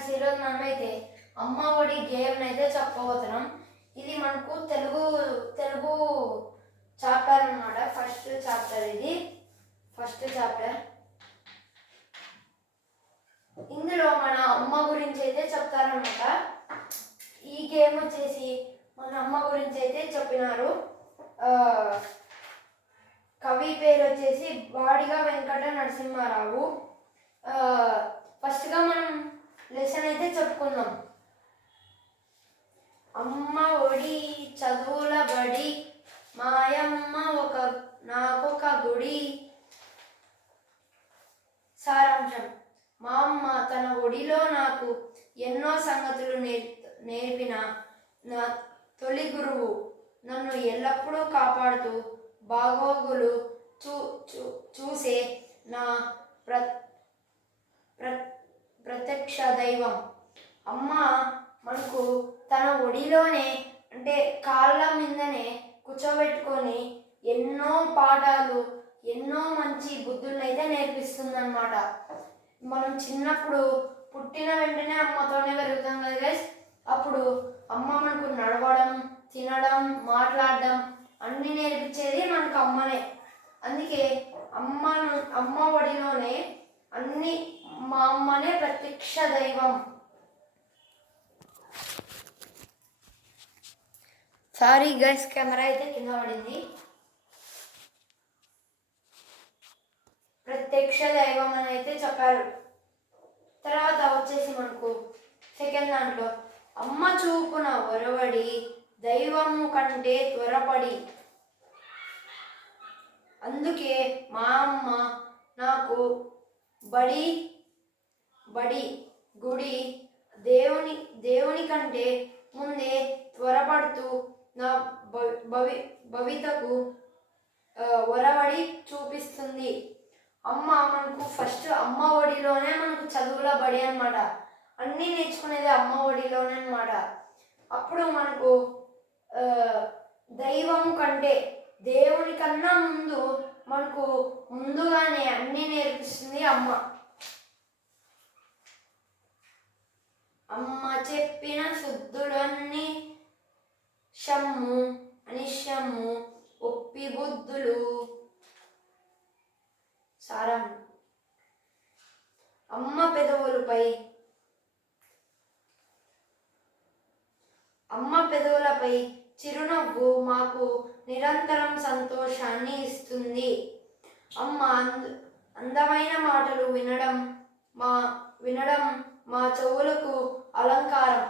Friends, ఈరోజు మనమైతే అమ్మ ఒడి గేమ్ అయితే చెప్పబోతున్నాం. ఇది మనకు తెలుగు చాప్టర్ అన్నమాట. First chapter. ఇందులో మన అమ్మ గురించి అయితే చెప్తారనమాట. ఈ గేమ్ వచ్చేసి మన అమ్మ గురించి అయితే చెప్పినారు. కవి పేరు వచ్చేసి బాడిగ వెంకట నరసింహారావు. ఫస్ట్గా మనం లెసన్ అయితే చెప్పుకుందాం. అమ్మ ఒడి చదువుల బడి, మాయమ్మ నాకొక గుడి. సారాంశం: మా అమ్మ తన ఒడిలో నాకు ఎన్నో సంగతులు నేర్పిన నా తొలి గురువు. నన్ను ఎల్లప్పుడూ కాపాడుతూ బాగోగులు చూసే నా ప్రత్యక్ష దైవం. అమ్మ మనకు తన ఒడిలోనే, అంటే కాళ్ళ మీదనే కూర్చోబెట్టుకొని ఎన్నో పాఠాలు, ఎన్నో మంచి బుద్ధులను అయితే నేర్పిస్తుందన్నమాట. మనం చిన్నప్పుడు పుట్టిన వెంటనే అమ్మతోనే పెరుగుతాం కదా గైస్. అప్పుడు అమ్మ మనకు నడవడం, తినడం, మాట్లాడడం అన్నీ నేర్పించేది మనకు అమ్మనే. అందుకే అమ్మ ఒడిలోనే అన్ని, మా అమ్మనే ప్రత్యక్ష దైవం. సారీ గైస్, కెమెరా అయితే కింద పడింది. ప్రత్యక్ష దైవం అని అయితే చెప్పారు. తర్వాత వచ్చేసి మనకు సెకండ్ దాంట్లో, అమ్మ చూపున ఒరవడి దైవము కంటే త్వరపడి. అందుకే మా అమ్మ నాకు బడి గుడి, దేవుని కంటే ముందే త్వరపడుతూ నా భవితకు ఒరవడి చూపిస్తుంది. అమ్మ మనకు ఫస్ట్ అమ్మ ఒడిలోనే మనకు చదువుల బడి అన్నమాట. అన్నీ నేర్చుకునేది అమ్మ ఒడిలోనే అన్నమాట. అప్పుడు మనకు దైవం కంటే, దేవుని కన్నా మనకు ముందుగానే అన్నీ నేర్పిస్తుంది అమ్మ. అమ్మ చెప్పిన శుద్ధులన్నీ షమ్ము అనిషమ్ము ఒప్పి బుద్ధులు. సారం: అమ్మ పెదవులపై చిరునవ్వు మాకు నిరంతరం సంతోషాన్ని ఇస్తుంది. అమ్మ అందమైన మాటలు వినడం మా చెవులకు అలంకారం.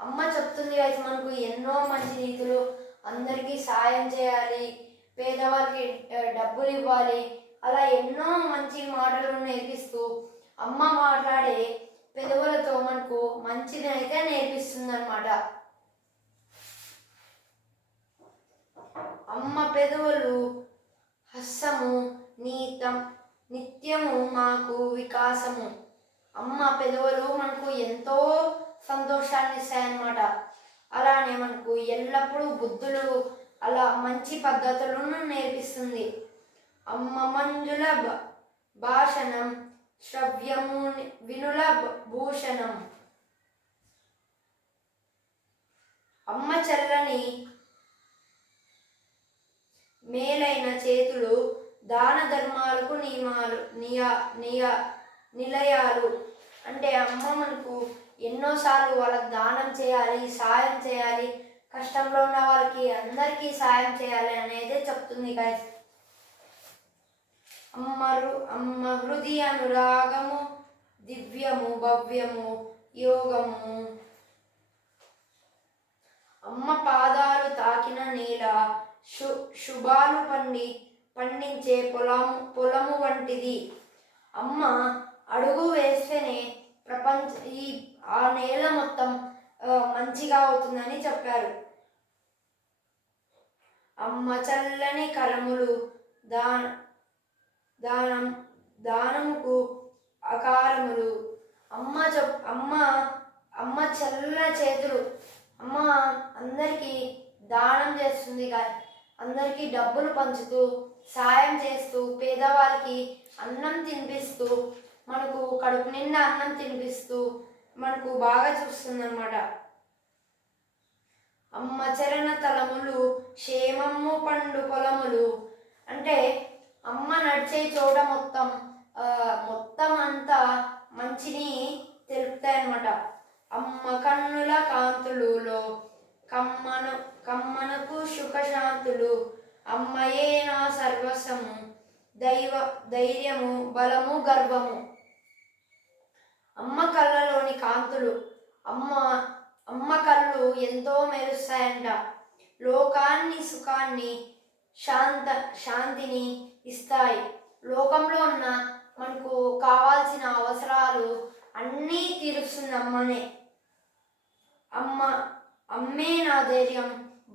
అమ్మ చెప్తుంది అయితే మనకు ఎన్నో మంచి నీతులు. అందరికీ సాయం చేయాలి, పేదవాళ్ళకి డబ్బులు ఇవ్వాలి, అలా ఎన్నో మంచి మాటలు నేర్పిస్తూ అమ్మ మాట్లాడే పెదవులతో మనకు మంచిది అయితే నేర్పిస్తుంది అన్నమాట. అమ్మ పెదవులు హస్సము నిత్యము మాకు వికాసము. అమ్మ పెదవులు మనకు ఎంతో సంతోషాన్ని ఇస్తాయన్నమాట. అలానే మనకు ఎల్లప్పుడూ బుద్ధులు, అలా మంచి పద్ధతులను నేర్పిస్తుంది. అమ్మ మంజుల భాషణం శ్రవ్యము వినుల భూషణం. అమ్మ చల్లని మేలైన చేతులు దాన ధర్మాలకు నిలయాలు. అంటే అమ్మ మనకు ఎన్నోసార్లు వాళ్ళకి దానం చేయాలి, సాయం చేయాలి, కష్టంలో ఉన్న వాళ్ళకి అందరికీ సాయం చేయాలి అనేది చెప్తుంది గైస్. అమ్మ హృది అనురాగము దివ్యము భవ్యము యోగము. అమ్మ పాదాలు తాకిన నేల శుభాలు పండించే పొలము వంటిది. అమ్మ అడుగు వేస్తేనే ఆ నేల మొత్తం మంచిగా అవుతుందని చెప్పారు. అమ్మ చల్లని కరములు దానముకు అకారములు. అమ్మ చల్ల చేతులు. అమ్మ అందరికీ దానం చేస్తుంది, అందరికీ డబ్బులు పంచుతూ, సాయం చేస్తూ, పేదవారికి అన్నం తినిపిస్తూ, మనకు కడుపు నిండా అన్నం తినిపిస్తూ, మన మనకు బాగా చూస్తుందన్నమాట. అమ్మ చరణ తలములు క్షేమము పండు పొలములు అంటే అమ్మ నడిచే చోట మొత్తం అంతా మంచిని తెలుపుతాయన్నమాట. అమ్మ కన్నుల కాంతులులో కమ్మనకు సుఖశాంతులు, అమ్మయే నా సర్వస్వము, ధైర్యము బలము గర్వము. అమ్మ కళ్ళలోని కాంతులు, అమ్మ కళ్ళు ఎంతో మెరుస్తాయంట. లోకాన్ని సుఖాన్ని శాంతిని ఇస్తాయి. లోకంలో ఉన్న మనకు కావాల్సిన అవసరాలు అన్నీ తీరుస్తుంది అమ్మనే. అమ్మే నా ధైర్యం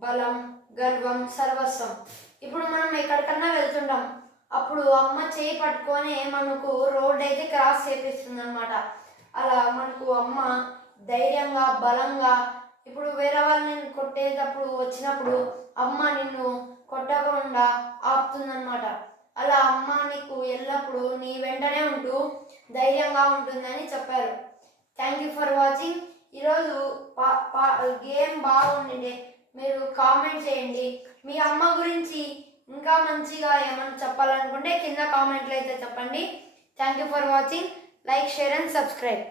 బలం గర్వం సర్వస్వం. ఇప్పుడు మనం ఎక్కడికన్నా వెళ్తుంటాం, అప్పుడు అమ్మ చేయి పట్టుకొని మనకు రోడ్ అయితే క్రాస్ చేపిస్తుంది అనమాట. అలా మనకు అమ్మ ధైర్యంగా బలంగా, ఇప్పుడు వేరే వాళ్ళని కొట్టేటప్పుడు వచ్చినప్పుడు అమ్మ నిన్ను కొట్టకుండా ఆపుతుందన్నమాట. అలా అమ్మ నీకు ఎల్లప్పుడూ నీ వెంటనే ఉంటూ ధైర్యంగా ఉంటుందని చెప్పారు. Thank you for watching. ఈరోజు గేమ్ బాగుండింది. మీరు కామెంట్ చేయండి. మీ అమ్మ గురించి ఇంకా మంచిగా ఏమైనా చెప్పాలనుకుంటే కింద కామెంట్లో అయితే చెప్పండి. Thank you for watching. Like, share and subscribe.